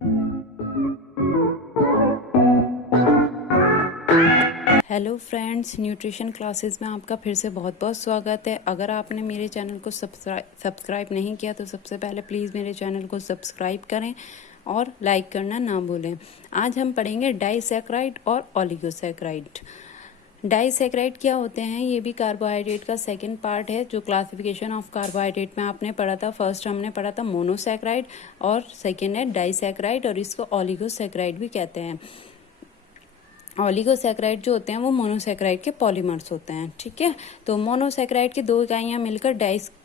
Hello friends, nutrition classes में आपका फिर से बहुत बहुत स्वागत है। अगर आपने मेरे चैनल को सब्सक्राइब नहीं किया तो सबसे पहले प्लीज़ मेरे चैनल को सब्सक्राइब करें और लाइक करना ना भूलें। आज हम पढ़ेंगे डाइसैकेराइड और ओलिगोसैकेराइड। डाइसैकेराइड क्या होते हैं? ये भी कार्बोहाइड्रेट का सेकंड पार्ट है। जो क्लासिफिकेशन ऑफ कार्बोहाइड्रेट में आपने पढ़ा था, फर्स्ट हमने पढ़ा था मोनोसैकेराइड और सेकंड है डाइसैकेराइड, और इसको ओलिगोसैकेराइड भी कहते हैं। ओलिगोसैकेराइड जो होते हैं वो मोनोसैकेराइड के पॉलीमर्स होते हैं। ठीक है, तो मोनोसैकेराइड की दो इकाइयां मिलकर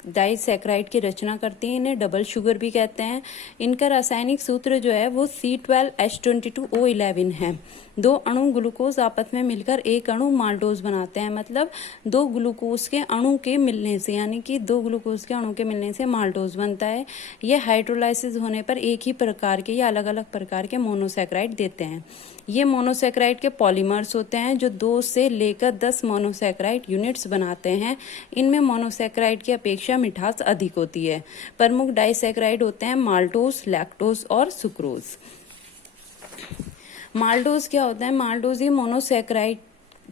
डाइसैकेराइड की रचना करती हैं। इन्हें डबल शुगर भी कहते हैं। इनका रासायनिक सूत्र जो है वो C12H22O11 है। दो अणु ग्लूकोज आपस में मिलकर एक अणु माल्टोज बनाते हैं। मतलब दो ग्लूकोज के अणु के मिलने से, यानी कि दो ग्लूकोज के अणु के मिलने से माल्टोज बनता है। यह हाइड्रोलाइसिस होने पर एक ही प्रकार के या अलग अलग प्रकार के मोनोसैकेराइड देते हैं। ये मोनोसैकेराइड के पॉलीमर्स होते हैं जो 2 से लेकर 10 मोनोसैकेराइड यूनिट्स बनाते हैं। इनमें मोनोसैकेराइड की अपेक्षा मिठास अधिक होती है। प्रमुख डाइसैकेराइड होते हैं माल्टोज, लैक्टोज और सुक्रोज। माल्टोज क्या होता है? माल्टोज ये मोनोसैकेराइड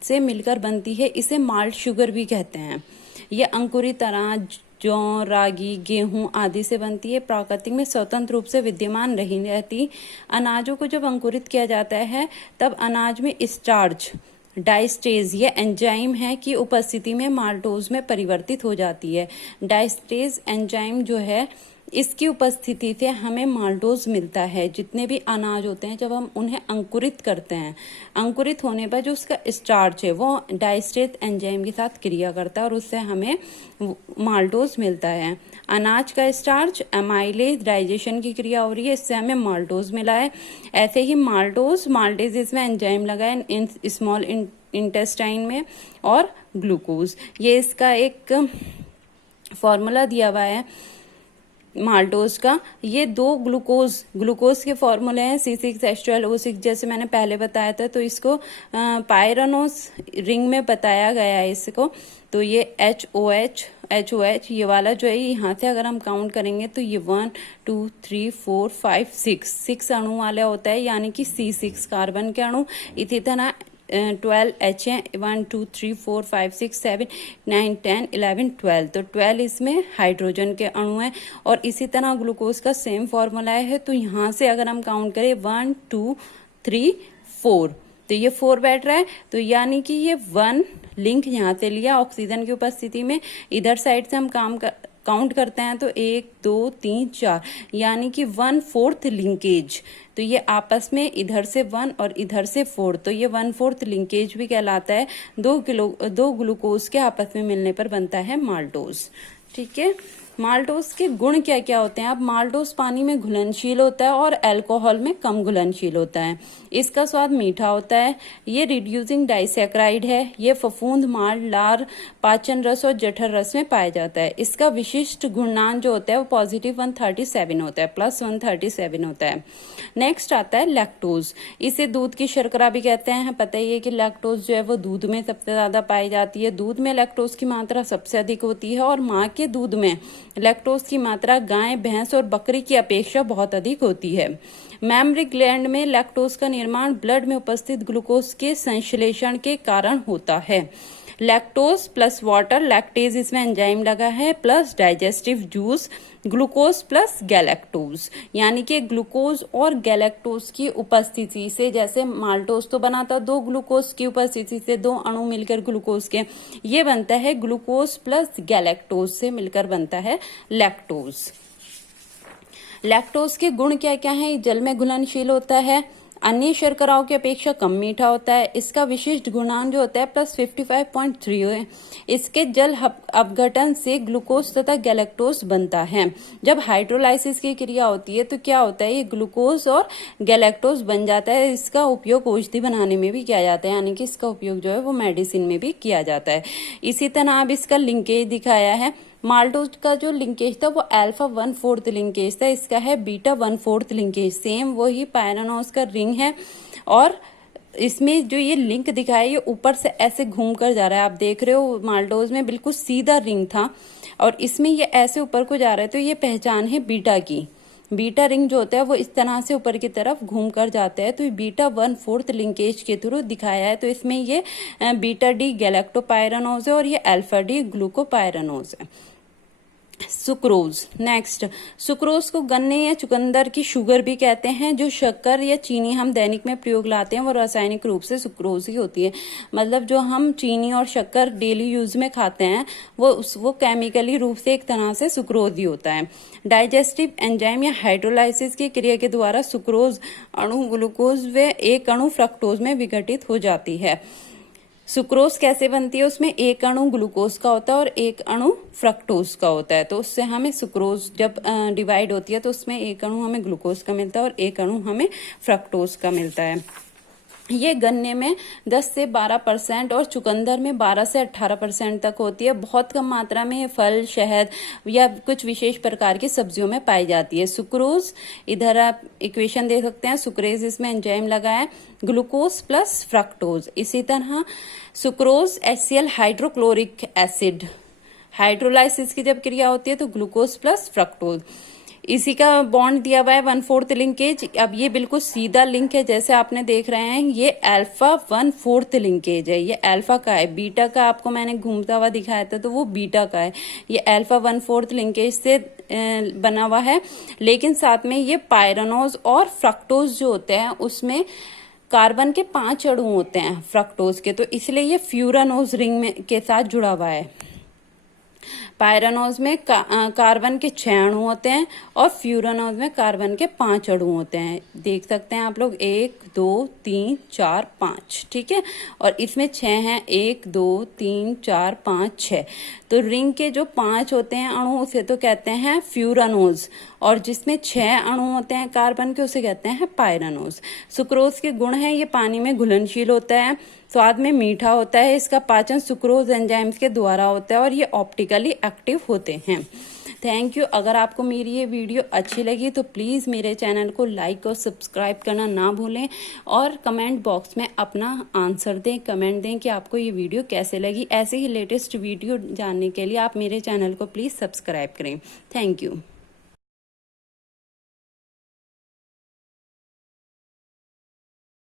से मिलकर बनती है। इसे माल्ट शुगर भी कहते हैं। यह अंकुरित अनाज, जौ, रागी, गेहूं आदि से बनती है। प्रकृति में स्वतंत्र रूप से विद्यमान नहीं रहती। अनाजों को जब अंकुरित किया जाता है तब अनाज में स्टार्च डाइस्टेज ये एंजाइम है की उपस्थिति में माल्टोज में परिवर्तित हो जाती है। डाइस्टेज एंजाइम जो है इसकी उपस्थिति से हमें माल्टोज मिलता है। जितने भी अनाज होते हैं जब हम उन्हें अंकुरित करते हैं, अंकुरित होने पर जो उसका स्टार्च है वो डाइस्टेज एंजाइम के साथ क्रिया करता है और उससे हमें माल्टोज मिलता है। अनाज का स्टार्च एमाइलेज डाइजेशन की क्रिया हो रही है, इससे हमें माल्टोज मिला है। ऐसे ही माल्टेज इसमें एंजाइम लगा है इन स्मॉल इंटेस्टाइन में, और ग्लूकोज ये इसका एक फॉर्मूला दिया हुआ है माल्टोज का। ये दो ग्लूकोज के फॉर्मूले हैं C6H12O6, जैसे मैंने पहले बताया था। तो इसको पायरानोस रिंग में बताया गया है इसको। तो ये HOH ये वाला जो है, यहाँ से अगर हम काउंट करेंगे तो ये 1 2 3 4 5 6 अणु वाला होता है, यानी कि C6 कार्बन के अणु। इसी तरह 12 H है, 1 2 3 4 5 6 7 9 10 11 12। तो 12 इसमें हाइड्रोजन के अणु हैं। और इसी तरह ग्लूकोज का सेम फॉर्मूला है। तो यहाँ से अगर हम काउंट करें 1 2 3 4, तो ये 4 बैठ रहा है। तो यानी कि ये 1 लिंक यहाँ से लिया ऑक्सीजन की उपस्थिति में। इधर साइड से हम काउंट करते हैं तो 1 2 3 4, यानी कि 1/4 लिंकेज। तो ये आपस में इधर से 1 और इधर से 4, तो ये 1/4 लिंकेज भी कहलाता है। दो ग्लूकोज के आपस में मिलने पर बनता है माल्टोज। ठीक है, माल्टोज के गुण क्या क्या होते हैं? अब माल्टोज पानी में घुलनशील होता है और अल्कोहल में कम घुलनशील होता है। इसका स्वाद मीठा होता है। ये रिड्यूसिंग डाइसैकेराइड है। ये फफूंद, माल्ट, लार, पाचन रस और जठर रस में पाया जाता है। इसका विशिष्ट गुणनांक जो होता है वो पॉजिटिव 137 होता है, +137 होता है। नेक्स्ट आता है लैक्टोज। इसे दूध की शर्करा भी कहते हैं। पता ही है कि लैक्टोज जो है वो दूध में सबसे ज्यादा पाई जाती है। दूध में लैक्टोज की मात्रा सबसे अधिक होती है, और माँ के दूध में लैक्टोज की मात्रा गाय, भैंस और बकरी की अपेक्षा बहुत अधिक होती है। मैमरी ग्लैंड में लैक्टोज का निर्माण ब्लड में उपस्थित ग्लूकोज के संश्लेषण के कारण होता है। लैक्टोज प्लस वाटर, लैक्टेज इसमें एंजाइम लगा है, plus digestive juice, glucose plus galactose, यानी कि ग्लूकोज और गैलेक्टोज की उपस्थिति से, जैसे माल्टोज तो बना था दो ग्लूकोज की उपस्थिति से, दो अणु मिलकर ग्लूकोज के, ये बनता है ग्लूकोज प्लस गैलेक्टोज से मिलकर बनता है लैक्टोज। लैक्टोज के गुण क्या क्या हैं? जल में घुलनशील होता है, अन्य शर्कराओं की अपेक्षा कम मीठा होता है। इसका विशिष्ट गुणांक जो होता है +55.3 है। इसके जल अपघटन से ग्लूकोज तथा गैलेक्टोज बनता है। जब हाइड्रोलाइसिस की क्रिया होती है तो क्या होता है, ये ग्लूकोज और गैलेक्टोज बन जाता है। इसका उपयोग औषधि बनाने में भी किया जाता है, यानी कि इसका उपयोग जो है वो मेडिसिन में भी किया जाता है। इसी तरह अब इसका लिंकेज दिखाया है। माल्टोज का जो लिंकेज था वो अल्फा 1/4 लिंकेज था, इसका है बीटा 1/4 लिंकेज। सेम वही पायरानोस का रिंग है, और इसमें जो ये लिंक दिखाया है ये ऊपर से ऐसे घूम कर जा रहा है। आप देख रहे हो माल्टोज में बिल्कुल सीधा रिंग था और इसमें ये ऐसे ऊपर को जा रहा है, तो ये पहचान है बीटा की। बीटा रिंग जो होता है वो इस तरह से ऊपर की तरफ घूम कर जाता है, तो ये बीटा 1/4 लिंकेज के थ्रू दिखाया है। तो इसमें ये बीटा डी गैलेक्टोपायरानोज है और ये अल्फा डी ग्लूकोपायरानोज है। सुक्रोज, नेक्स्ट, सुक्रोज को गन्ने या चुकंदर की शुगर भी कहते हैं। जो शक्कर या चीनी हम दैनिक में प्रयोग लाते हैं वो रासायनिक रूप से सुक्रोज ही होती है। मतलब जो हम चीनी और शक्कर डेली यूज में खाते हैं वो केमिकली रूप से एक तरह से सुक्रोज ही होता है। डाइजेस्टिव एंजाइम या हाइड्रोलाइसिस की क्रिया के द्वारा सुक्रोज अणु ग्लूकोज व एक अणु फ्रक्टोज में विघटित हो जाती है। सुक्रोज कैसे बनती है, उसमें एक अणु ग्लूकोज का होता है और एक अणु फ्रक्टोज का होता है। तो उससे हमें सुक्रोज जब डिवाइड होती है तो उसमें एक अणु हमें ग्लूकोज का मिलता है और एक अणु हमें फ्रक्टोज का मिलता है। ये गन्ने में 10 से 12% और चुकंदर में 12 से 18% तक होती है। बहुत कम मात्रा में फल, शहद या कुछ विशेष प्रकार की सब्जियों में पाई जाती है। सुक्रोज, इधर आप इक्वेशन दे सकते हैं, सुक्रेज इसमें एंजाइम लगा है, ग्लूकोज प्लस फ्रक्टोज। इसी तरह sucrose HCl hydrochloric acid, hydrolysis की जब क्रिया होती है तो ग्लूकोज प्लस फ्रक्टोज। इसी का बॉन्ड दिया हुआ है 1/4 लिंकेज। अब ये बिल्कुल सीधा लिंक है, जैसे आपने देख रहे हैं ये अल्फा 1/4 लिंकेज है। ये अल्फा का है, बीटा का आपको मैंने घूमता हुआ दिखाया था तो वो बीटा का है। ये अल्फा 1/4 लिंकेज से बना हुआ है, लेकिन साथ में ये पायरानोज और फ्रक्टोज जो होते हैं उसमें कार्बन के 5 अणु होते हैं फ्रक्टोज के, तो इसलिए ये फ्यूरानोज रिंग में के साथ जुड़ा हुआ है। पायरानोज में कार्बन के 6 अणु होते हैं और फ्यूरानोज में कार्बन के 5 अणु होते हैं। देख सकते हैं आप लोग 1 2 3 4 5, ठीक है। और इसमें 6 हैं, 1 2 3 4 5 6। तो रिंग के जो 5 होते हैं अणु उसे तो कहते हैं फ्यूरानोज, और जिसमें 6 अणु होते हैं कार्बन के उसे कहते हैं पायरानोज। सुक्रोज के गुण है ये पानी में घुलनशील होता है, स्वाद में मीठा होता है, इसका पाचन सुक्रोज एंजाइम्स के द्वारा होता है और ये ऑप्टिकली एक्टिव होते हैं। Thank you. अगर आपको मेरी ये वीडियो अच्छी लगी तो प्लीज़ मेरे चैनल को लाइक और सब्सक्राइब करना ना भूलें, और कमेंट बॉक्स में अपना आंसर दें, कमेंट दें कि आपको ये वीडियो कैसे लगी। ऐसे ही लेटेस्ट वीडियो जानने के लिए आप मेरे चैनल को प्लीज़ सब्सक्राइब करें। Thank you.